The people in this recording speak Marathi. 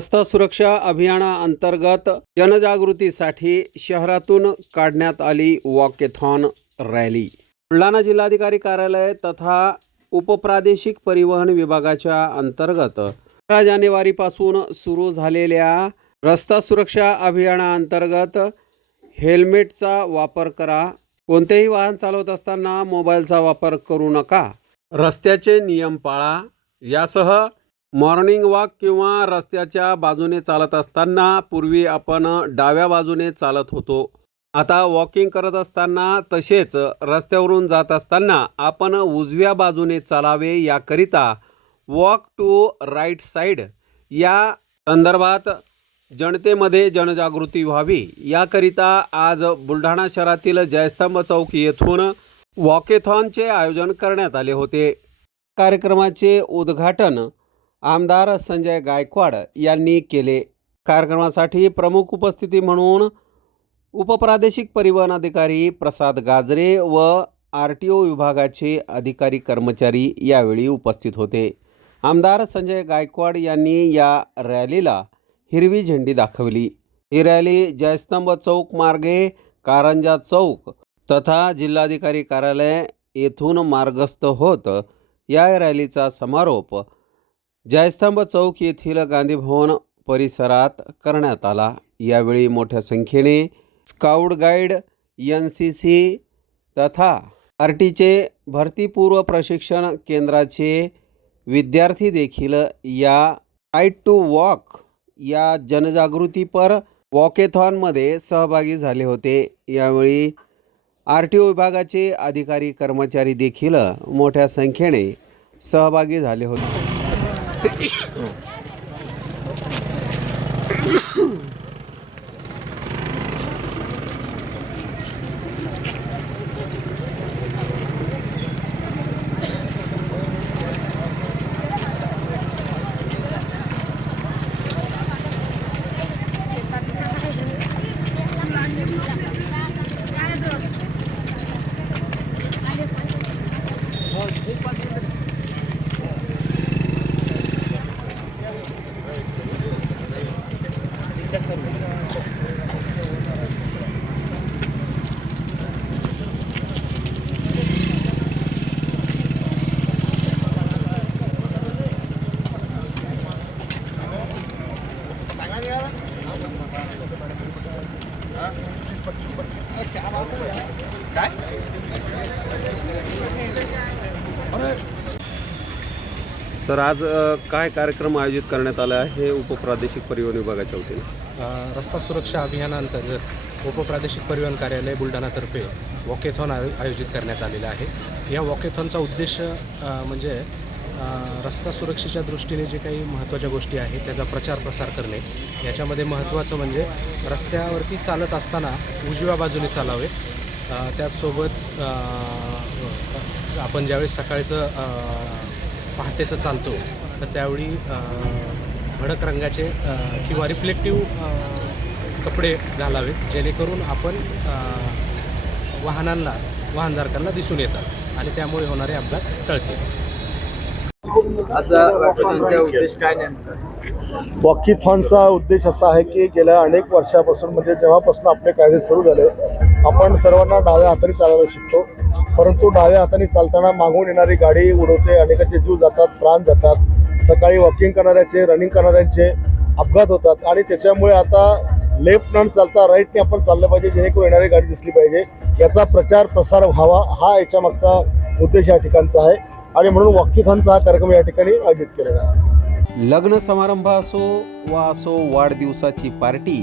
रस्ता सुरक्षा अभियानाअंतर्गत जनजागृतीसाठी शहरातून काढण्यात आली वॉकेथॉन रॅली. बुलढाणा जिल्हाधिकारी कार्यालय तथा उपप्रादेशिक परिवहन विभागाच्या अंतर्गत अठरा जानेवारीपासून सुरू झालेल्या रस्ता सुरक्षा अभियानाअंतर्गत हेल्मेटचा वापर करा. कोणतेही वाहन चालवत असताना मोबाईलचा वापर करू नका. रस्त्याचे नियम पाळा. यासह मॉर्निंग वॉक किंवा रस्त्याच्या बाजूने चालत असताना पूर्वी आपण डाव्या बाजूने चालत होतो. आता वॉकिंग करत असताना तसेच रस्त्यावरून जात असताना आपण उजव्या बाजूने चालावे याकरिता वॉक टू राईट साईड या संदर्भात जनतेमध्ये जनजागृती व्हावी. याकरिता आज बुलढाणा शहरातील जयस्तंभ चौक येथून वॉकेथॉनचे आयोजन करण्यात आले होते. कार्यक्रमाचे उद्घाटन आमदार संजय गायकवाड यांनी केले कार्यक्रमासाठी प्रमुख उपस्थिती म्हणून उपप्रादेशिक परिवहन अधिकारी प्रसाद गाजरे व आर टी ओ विभागाचे अधिकारी कर्मचारी यावेळी उपस्थित होते. आमदार संजय गायकवाड यांनी या रॅलीला हिरवी झेंडी दाखवली. ही रॅली जयस्तंभ चौक मार्गे कारंजा चौक तथा जिल्हाधिकारी कार्यालय येथून मार्गस्थ होत. या रॅलीचा समारोप जयस्तंभ चौक येथील गांधी भवन परिसरात करण्यात आला. यावेळी मोठ्या संख्येने scout guide N C C तथा आर टीचे भरतीपूर्व प्रशिक्षण केंद्राचे विद्यार्थी देखील या राईट टू वॉक या जनजागृतीपर वॉकेथॉनमध्ये सहभागी झाले होते. यावेळी आर टी ओ विभागाचे अधिकारी कर्मचारी देखील मोठ्या संख्येने सहभागी झाले होते. oh. सर आज अ, काय कार्यक्रम आयोजित करण्यात आला आहे हे उपप्रादेशिक परिवहन विभागाच्या वतीने? अ, रस्ता सुरक्षा अभियानांतर्गत उपप्रादेशिक परिवहन कार्यालय बुलढाणातर्फे वॉकेथॉन आयो आयोजित करण्यात आलेला आहे. या वॉकेथॉनचा उद्देश अ, म्हणजे अ, रस्ता सुरक्षेच्या दृष्टीने जे काही महत्त्वाच्या गोष्टी आहेत त्याचा प्रचार प्रसार करणे. याच्यामध्ये महत्त्वाचं म्हणजे रस्त्यावरती चालत असताना उजव्या बाजूने चालावे. अ, त्याचसोबत अ, आपण ज्यावेळेस सकाळचं अ, पहाटेचं चालतो. तर त्यावेळी भडक रंगाचे किंवा रिफ्लेक्टिव्ह कपडे घालावेत जेणेकरून आपण वाहनांना वाहनधारकांना दिसून येतात आणि त्यामुळे होणारे अपघात टळतील. वॉकीथॉनचा उद्देश असा आहे की गेल्या अनेक वर्षापासून म्हणजे जेव्हापासून आपले कायदे सुरू झाले आपण सर्वांना डाव्या हाताने चालायला शिकतो. परंतु डाव्या हाताने चालताना मागून येणारी गाडी उडवते अनेकांचे जीव जातात प्राण जातात. सकाळी वॉकिंग करणाऱ्याचे रनिंग करणाऱ्यांचे अपघात होतात. आणि त्याच्यामुळे आता लेफ्ट हँड चालता राईटने आपण चाललं पाहिजे जेणेकरून येणारी गाडी दिसली पाहिजे. याचा प्रचार प्रसार व्हावा हा याच्या मागचा उद्देश या ठिकाणचा आहे. आणि म्हणून वॉकिथॉनचा हा कार्यक्रम या ठिकाणी आयोजित केलेला आहे. लग्न समारंभ असो वा असो वाढदिवसाची पार्टी